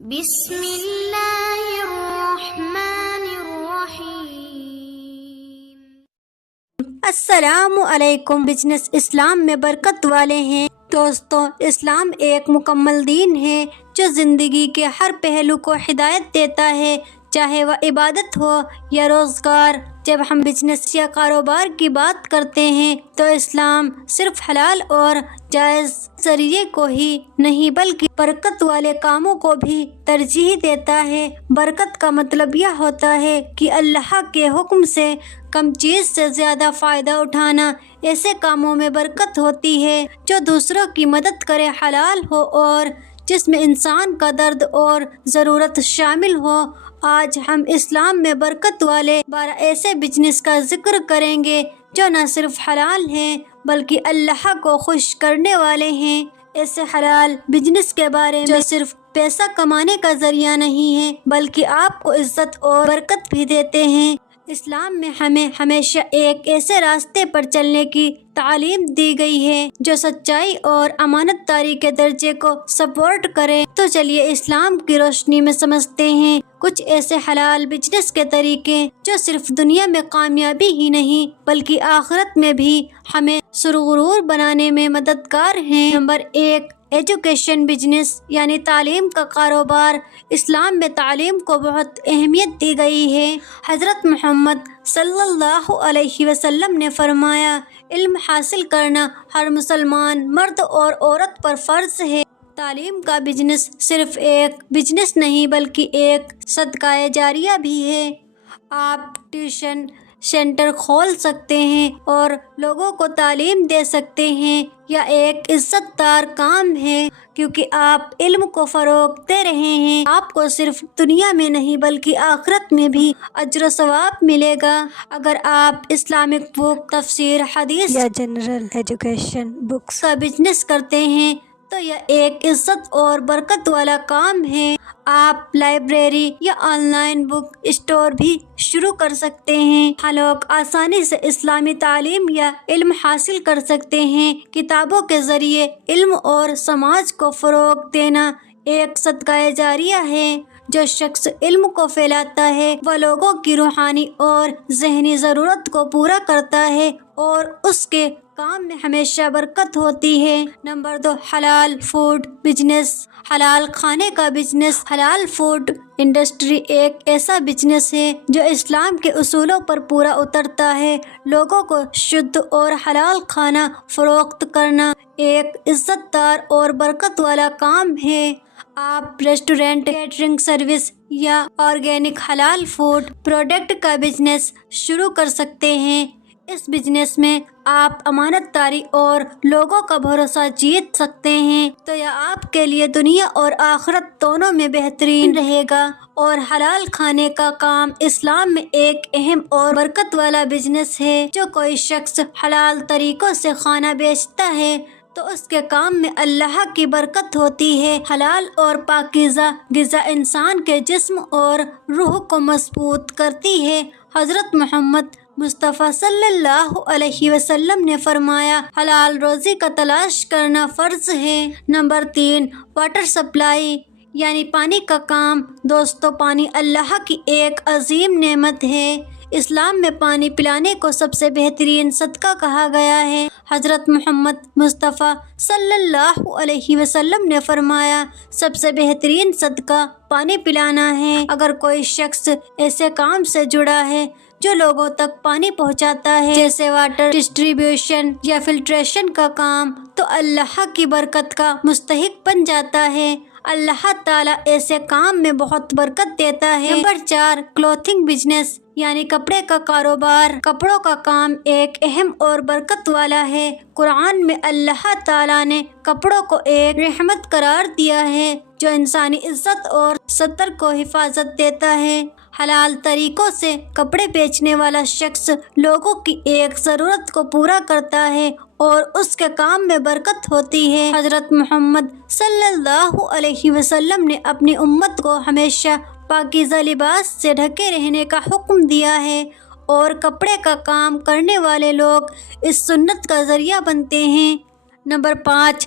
بسم اللہ الرحمن الرحیم۔ السلام علیکم۔ بزنس اسلام میں برکت والے ہیں۔ دوستوں، اسلام ایک مکمل دین ہے جو زندگی کے ہر پہلو کو ہدایت دیتا ہے، چاہے وہ عبادت ہو یا روزگار۔ جب ہم بزنس یا کاروبار کی بات کرتے ہیں تو اسلام صرف حلال اور جائز ذریعے کو ہی نہیں بلکہ برکت والے کاموں کو بھی ترجیح دیتا ہے۔ برکت کا مطلب یہ ہوتا ہے کہ اللہ کے حکم سے کم چیز سے زیادہ فائدہ اٹھانا۔ ایسے کاموں میں برکت ہوتی ہے جو دوسروں کی مدد کرے، حلال ہو اور جس میں انسان کا درد اور ضرورت شامل ہو۔ آج ہم اسلام میں برکت والے 12 ایسے بزنس کا ذکر کریں گے جو نہ صرف حلال ہیں بلکہ اللہ کو خوش کرنے والے ہیں۔ ایسے حلال بزنس کے بارے میں جو صرف پیسہ کمانے کا ذریعہ نہیں ہے بلکہ آپ کو عزت اور برکت بھی دیتے ہیں۔ اسلام میں ہمیں ہمیشہ ایک ایسے راستے پر چلنے کی تعلیم دی گئی ہے جو سچائی اور امانت داری کے درجے کو سپورٹ کرے۔ تو چلیے اسلام کی روشنی میں سمجھتے ہیں کچھ ایسے حلال بزنس کے طریقے جو صرف دنیا میں کامیابی ہی نہیں بلکہ آخرت میں بھی ہمیں سرغرور بنانے میں مددگار ہیں۔ نمبر 1، ایجوکیشن بزنس یعنی تعلیم کا کاروبار۔ اسلام میں تعلیم کو بہت اہمیت دی گئی ہے۔ حضرت محمد صلی اللہ علیہ وسلم نے فرمایا، علم حاصل کرنا ہر مسلمان مرد اور عورت پر فرض ہے۔ تعلیم کا بزنس صرف ایک بزنس نہیں بلکہ ایک صدقہ جاریہ بھی ہے۔ آپ ٹیوشن سینٹر کھول سکتے ہیں اور لوگوں کو تعلیم دے سکتے ہیں۔ یہ ایک عزت دار کام ہے کیونکہ آپ علم کو فروغ دے رہے ہیں۔ آپ کو صرف دنیا میں نہیں بلکہ آخرت میں بھی اجر و ثواب ملے گا۔ اگر آپ اسلامک بک، تفسیر، حدیث یا جنرل ایجوکیشن بکس کا بزنس کرتے ہیں تو یہ ایک عزت اور برکت والا کام ہے۔ آپ لائبریری یا آن لائن بک اسٹور بھی شروع کر سکتے ہیں۔ ہاں، لوگ آسانی سے اسلامی تعلیم یا علم حاصل کر سکتے ہیں۔ کتابوں کے ذریعے علم اور سماج کو فروغ دینا ایک صدقہ جاریہ ہے۔ جو شخص علم کو پھیلاتا ہے وہ لوگوں کی روحانی اور ذہنی ضرورت کو پورا کرتا ہے اور اس کے کام میں ہمیشہ برکت ہوتی ہے۔ نمبر 2، حلال فوڈ بزنس، حلال کھانے کا بزنس۔ حلال فوڈ انڈسٹری ایک ایسا بزنس ہے جو اسلام کے اصولوں پر پورا اترتا ہے۔ لوگوں کو شدھ اور حلال کھانا فروخت کرنا ایک عزت دار اور برکت والا کام ہے۔ آپ ریسٹورینٹ، کیٹرنگ سروس یا آرگینک حلال فوڈ پروڈکٹ کا بزنس شروع کر سکتے ہیں۔ اس بزنس میں آپ امانت داری اور لوگوں کا بھروسہ جیت سکتے ہیں تو یہ آپ کے لیے دنیا اور آخرت دونوں میں بہترین رہے گا۔ اور حلال کھانے کا کام اسلام میں ایک اہم اور برکت والا بزنس ہے۔ جو کوئی شخص حلال طریقوں سے کھانا بیچتا ہے تو اس کے کام میں اللہ کی برکت ہوتی ہے۔ حلال اور پاکیزہ غذا انسان کے جسم اور روح کو مضبوط کرتی ہے۔ حضرت محمد مصطفیٰ صلی اللہ علیہ وسلم نے فرمایا، حلال روزی کا تلاش کرنا فرض ہے۔ نمبر 3، واٹر سپلائی یعنی پانی کا کام۔ دوستو، پانی اللہ کی ایک عظیم نعمت ہے۔ اسلام میں پانی پلانے کو سب سے بہترین صدقہ کہا گیا ہے۔ حضرت محمد مصطفیٰ صلی اللہ علیہ وسلم نے فرمایا، سب سے بہترین صدقہ پانی پلانا ہے۔ اگر کوئی شخص ایسے کام سے جڑا ہے جو لوگوں تک پانی پہنچاتا ہے جیسے واٹر ڈسٹریبیوشن یا فلٹریشن کا کام تو اللہ کی برکت کا مستحق بن جاتا ہے۔ اللہ تعالیٰ ایسے کام میں بہت برکت دیتا ہے۔ نمبر 4، کلوتھنگ بزنس یعنی کپڑے کا کاروبار۔ کپڑوں کا کام ایک اہم اور برکت والا ہے۔ قرآن میں اللہ تعالیٰ نے کپڑوں کو ایک رحمت قرار دیا ہے جو انسانی عزت اور ستر کو حفاظت دیتا ہے۔ حلال طریقوں سے کپڑے بیچنے والا شخص لوگوں کی ایک ضرورت کو پورا کرتا ہے اور اس کے کام میں برکت ہوتی ہے۔ حضرت محمد صلی اللہ علیہ وسلم نے اپنی امت کو ہمیشہ پاکیزہ لباس سے ڈھکے رہنے کا حکم دیا ہے اور کپڑے کا کام کرنے والے لوگ اس سنت کا ذریعہ بنتے ہیں۔ نمبر 5،